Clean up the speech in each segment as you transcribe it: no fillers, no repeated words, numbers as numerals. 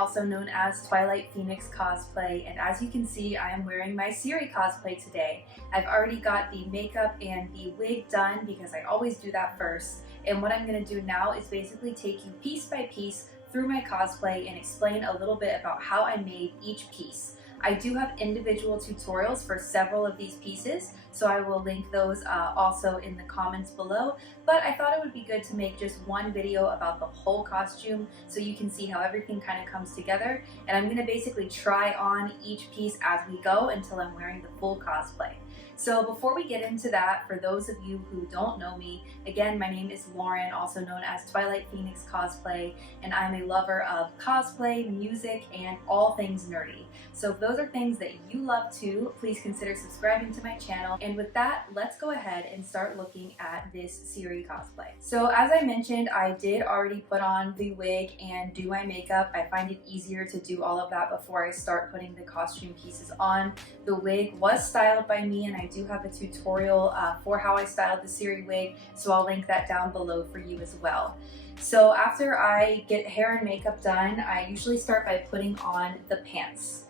also known as Twilight Phoenix Cosplay, and as you can see, I am wearing my Ciri cosplay today. I've already got the makeup and the wig done because I always do that first, and what I'm going to do now is basically take you piece by piece through my cosplay and explain a little bit about how I made each piece. I do have individual tutorials for several of these pieces, so I will link those also in the comments below, but I thought it would be good to make just one video about the whole costume so you can see how everything kind of comes together, and I'm going to basically try on each piece as we go until I'm wearing the full cosplay. So before we get into that, for those of you who don't know me, again, my name is Lauren, also known as Twilight Phoenix Cosplay, and I'm a lover of cosplay, music, and all things nerdy. So if those are things that you love too, please consider subscribing to my channel. And with that, let's go ahead and start looking at this Ciri cosplay. So as I mentioned, I did already put on the wig and do my makeup. I find it easier to do all of that before I start putting the costume pieces on. The wig was styled by me, and I do have a tutorial for how I styled the Ciri wig, so I'll link that down below for you as well. So after I get hair and makeup done, I usually start by putting on the pants.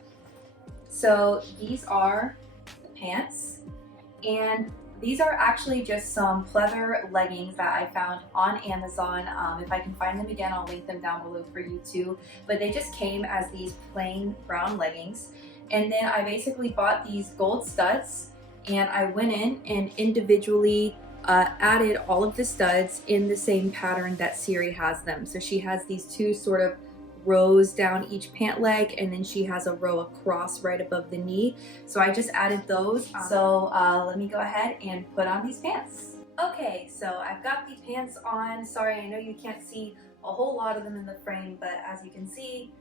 So these are the pants, and these are actually just some pleather leggings that I found on Amazon. If I can find them again, I'll link them down below for you too. But they just came as these plain brown leggings. And then I basically bought these gold studs, and I went in and individually added all of the studs in the same pattern that Ciri has them. So she has these two sort of rows down each pant leg, and then she has a row across right above the knee. So I just added those. So let me go ahead and put on these pants. Okay, so I've got the pants on. Sorry, I know you can't see a whole lot of them in the frame, but as you can see,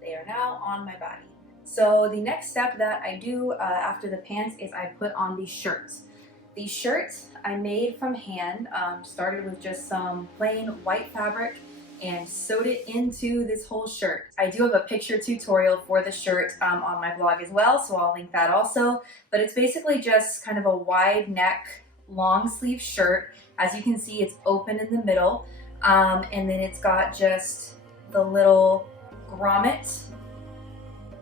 they are now on my body. So the next step that I do after the pants is I put on the shirt. The shirt I made from hand, started with just some plain white fabric and sewed it into this whole shirt. I do have a picture tutorial for the shirt on my blog as well, so I'll link that also. But it's basically just kind of a wide neck, long sleeve shirt. As you can see, it's open in the middle, and then it's got just the little grommet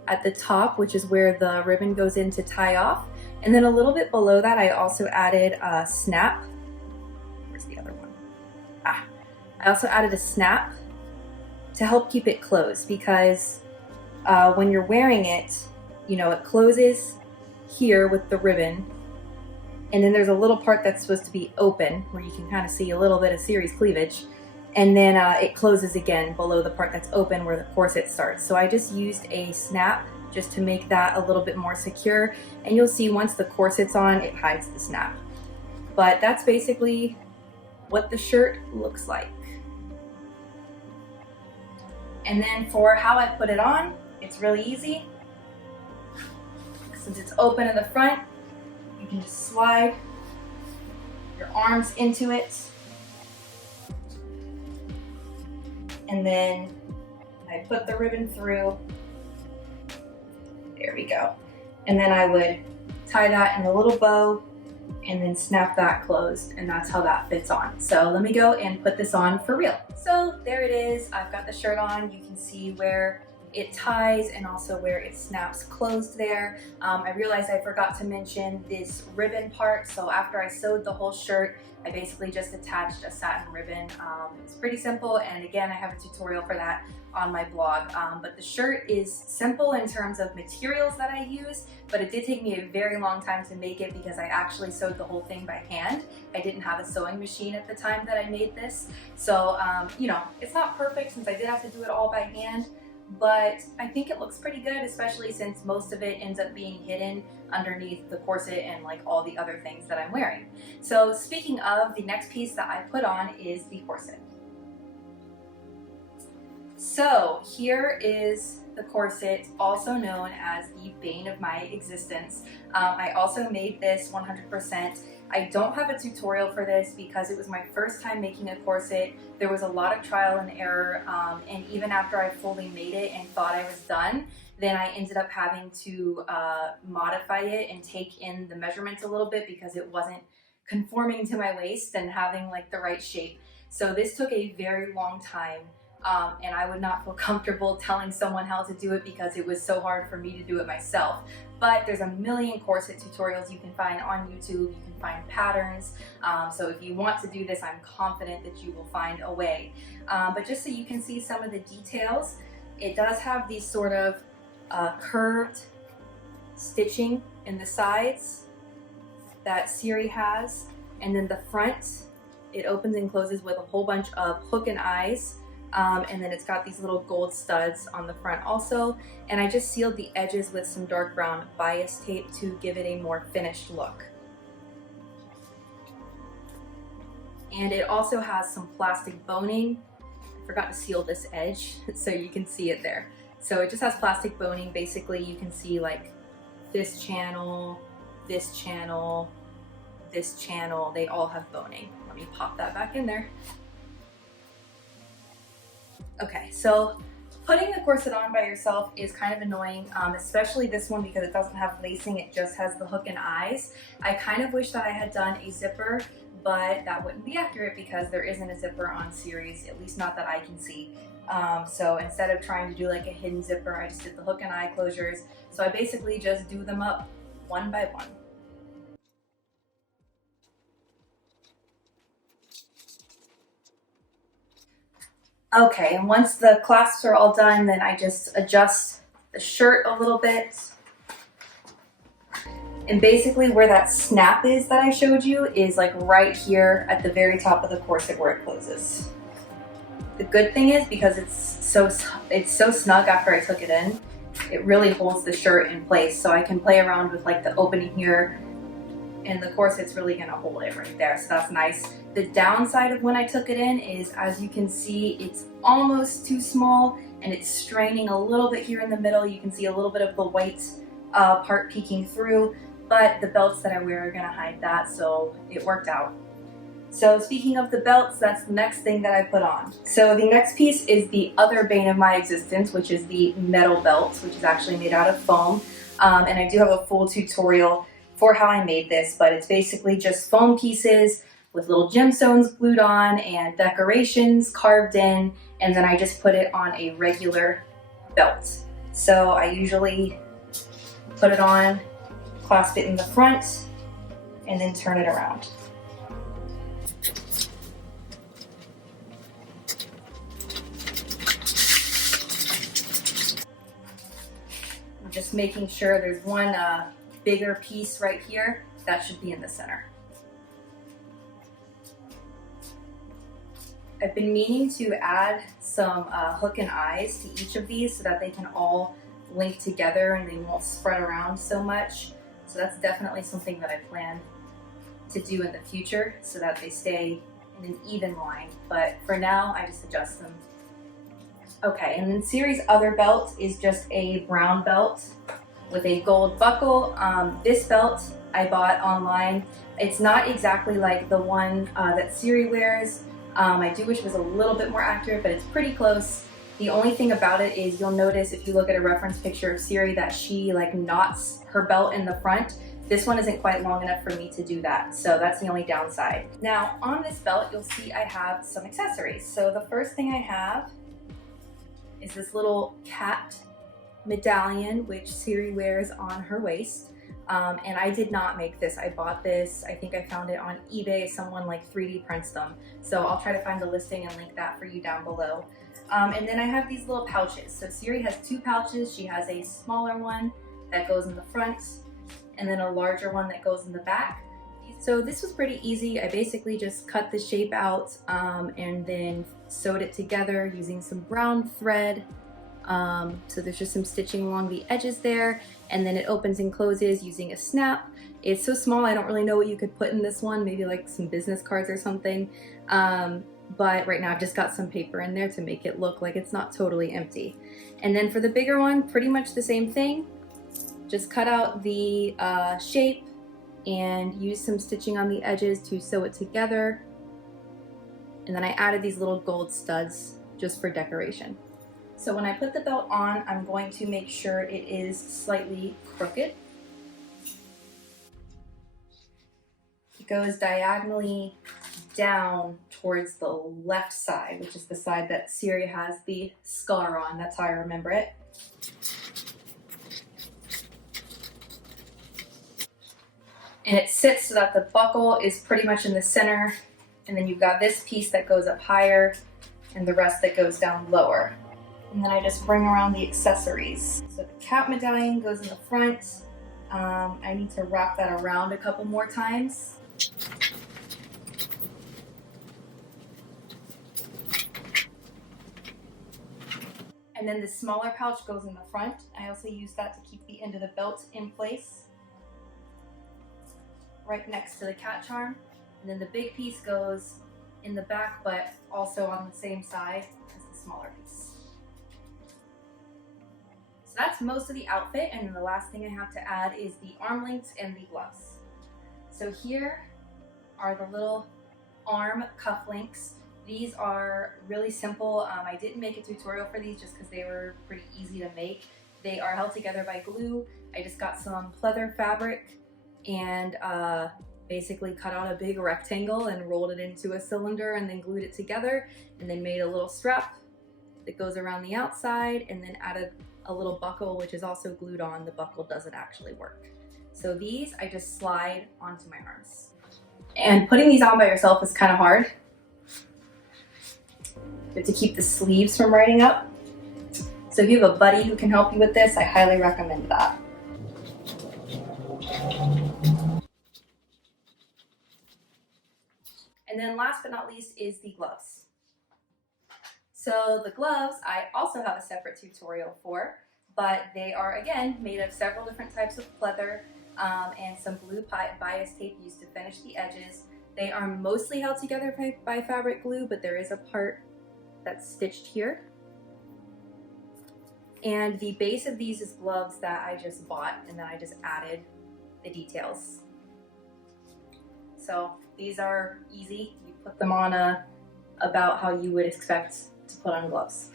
at the top, which is where the ribbon goes in to tie off. And then a little bit below that, I also added a snap. Where's the other one? I also added a snap to help keep it closed, because when you're wearing it, you know, it closes here with the ribbon, and then there's a little part that's supposed to be open where you can kind of see a little bit of Ciri's cleavage, and then it closes again below the part that's open where the corset starts. So I just used a snap just to make that a little bit more secure, and you'll see once the corset's on, it hides the snap. But that's basically what the shirt looks like. And then for how I put it on, it's really easy. Since it's open in the front, you can just slide your arms into it, and then I put the ribbon through. There we go. And then I would tie that in a little bow and then snap that closed, and that's how that fits on. So let me go and put this on for real. So there it is. I've got the shirt on. You can see where it ties and also where it snaps closed there. I realized I forgot to mention this ribbon part. So after I sewed the whole shirt, I basically just attached a satin ribbon. It's pretty simple, and again, I have a tutorial for that on my blog. But the shirt is simple in terms of materials that I use, but it did take me a very long time to make it because I actually sewed the whole thing by hand. I didn't have a sewing machine at the time that I made this. So, you know, it's not perfect since I did have to do it all by hand, but I think it looks pretty good, especially since most of it ends up being hidden underneath the corset and like all the other things that I'm wearing. So speaking of, the next piece that I put on is the corset. So here is the corset, also known as the bane of my existence. I also made this 100%. I don't have a tutorial for this because it was my first time making a corset. There was a lot of trial and error, and even after I fully made it and thought I was done, then I ended up having to modify it and take in the measurements a little bit because it wasn't conforming to my waist and having like the right shape. So this took a very long time. and I would not feel comfortable telling someone how to do it because it was so hard for me to do it myself. But there's a million corset tutorials you can find on YouTube. You can find patterns. So if you want to do this, I'm confident that you will find a way. But just so you can see some of the details, it does have these sort of curved stitching in the sides that Ciri has. And then the front, it opens and closes with a whole bunch of hook and eyes. And then it's got these little gold studs on the front also. And I just sealed the edges with some dark brown bias tape to give it a more finished look. And it also has some plastic boning. I forgot to seal this edge so you can see it there. So it just has plastic boning. Basically you can see like this channel, this channel, this channel, they all have boning. Let me pop that back in there. Okay, so putting the corset on by yourself is kind of annoying, especially this one because it doesn't have lacing, it just has the hook and eyes. I kind of wish that I had done a zipper, but that wouldn't be accurate because there isn't a zipper on Ciri's, at least not that I can see. So instead of trying to do like a hidden zipper, I just did the hook and eye closures. So I basically just do them up one by one. Okay, and once the clasps are all done, then I just adjust the shirt a little bit. And basically where that snap is that I showed you is like right here at the very top of the corset where it closes. The good thing is because it's so snug after I took it in, it really holds the shirt in place. So I can play around with like the opening here, and the corset's really gonna hold it right there, so that's nice. The downside of when I took it in is, as you can see, it's almost too small and it's straining a little bit here in the middle. You can see a little bit of the white part peeking through, but the belts that I wear are gonna hide that, so it worked out. So speaking of the belts, that's the next thing that I put on. So the next piece is the other bane of my existence, which is the metal belt, which is actually made out of foam. And I do have a full tutorial for how I made this, but it's basically just foam pieces with little gemstones glued on and decorations carved in, and then I just put it on a regular belt. So I usually put it on, clasp it in the front, and then turn it around. I'm just making sure there's one bigger piece right here that should be in the center. I've been meaning to add some hook and eyes to each of these so that they can all link together and they won't spread around so much. So that's definitely something that I plan to do in the future so that they stay in an even line. But for now, I just adjust them. Okay, and then Ciri's other belt is just a brown belt with a gold buckle. This belt I bought online. It's not exactly like the one that Ciri wears. I do wish it was a little bit more accurate, but it's pretty close. The only thing about it is you'll notice if you look at a reference picture of Ciri that she like knots her belt in the front. This one isn't quite long enough for me to do that, so that's the only downside. Now on this belt, you'll see I have some accessories. So the first thing I have is this little cat medallion, which Ciri wears on her waist. And I did not make this. I bought this. I think I found it on eBay. Someone like 3D prints them. So I'll try to find the listing and link that for you down below. And then I have these little pouches. So Ciri has two pouches. She has a smaller one that goes in the front and then a larger one that goes in the back. So this was pretty easy. I basically just cut the shape out and then sewed it together using some brown thread. So there's just some stitching along the edges there, and then it opens and closes using a snap. It's so small I don't really know what you could put in this one, maybe like some business cards or something, but right now I've just got some paper in there to make it look like it's not totally empty. And then for the bigger one, pretty much the same thing. Just cut out the shape and use some stitching on the edges to sew it together, and then I added these little gold studs just for decoration. So when I put the belt on, I'm going to make sure it is slightly crooked. It goes diagonally down towards the left side, which is the side that Ciri has the scar on. That's how I remember it. And it sits so that the buckle is pretty much in the center, and then you've got this piece that goes up higher and the rest that goes down lower. And then I just bring around the accessories. So the cap medallion goes in the front. I need to wrap that around a couple more times. And then the smaller pouch goes in the front. I also use that to keep the end of the belt in place, right next to the cat charm. And then the big piece goes in the back, but also on the same side as the smaller piece. So that's most of the outfit, and then the last thing I have to add is the arm links and the gloves. So here are the little arm cuff links. These are really simple. I didn't make a tutorial for these just because they were pretty easy to make. They are held together by glue. I just got some pleather fabric and basically cut out a big rectangle and rolled it into a cylinder and then glued it together, and then made a little strap that goes around the outside, and then added a little buckle which is also glued on. The buckle doesn't actually work. So these I just slide onto my arms. And putting these on by yourself is kind of hard. You have to keep the sleeves from riding up. So if you have a buddy who can help you with this, I highly recommend that. And then last but not least is the gloves. So the gloves I also have a separate tutorial for, but they are again made of several different types of pleather and some blue bias tape used to finish the edges. They are mostly held together by fabric glue, but there is a part that's stitched here. And the base of these is gloves that I just bought, and then I just added the details. So these are easy. You put them on about how you would expect to put on gloves.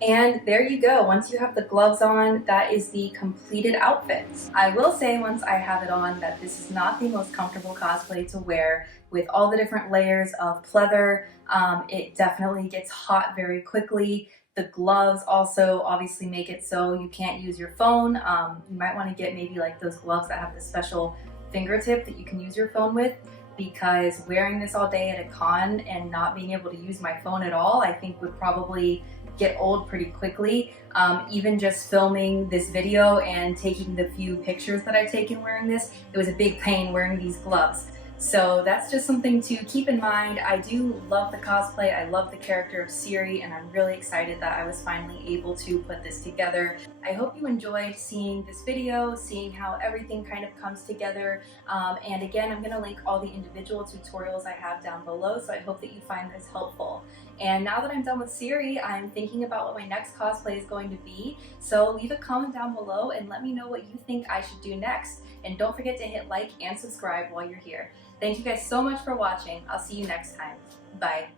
And there you go. Once you have the gloves on, that is the completed outfit. I will say once I have it on that this is not the most comfortable cosplay to wear. With all the different layers of pleather, it definitely gets hot very quickly. The gloves also obviously make it so you can't use your phone. You might want to get maybe like those gloves that have the special fingertip that you can use your phone with, because wearing this all day at a con and not being able to use my phone at all, I think would probably get old pretty quickly. Even just filming this video and taking the few pictures that I've taken wearing this, it was a big pain wearing these gloves. So that's just something to keep in mind. I do love the cosplay, I love the character of Ciri, and I'm really excited that I was finally able to put this together. I hope you enjoyed seeing this video, seeing how everything kind of comes together. And again, I'm gonna link all the individual tutorials I have down below, so I hope that you find this helpful. And now that I'm done with Ciri, I'm thinking about what my next cosplay is going to be. So leave a comment down below and let me know what you think I should do next. And don't forget to hit like and subscribe while you're here. Thank you guys so much for watching. I'll see you next time. Bye.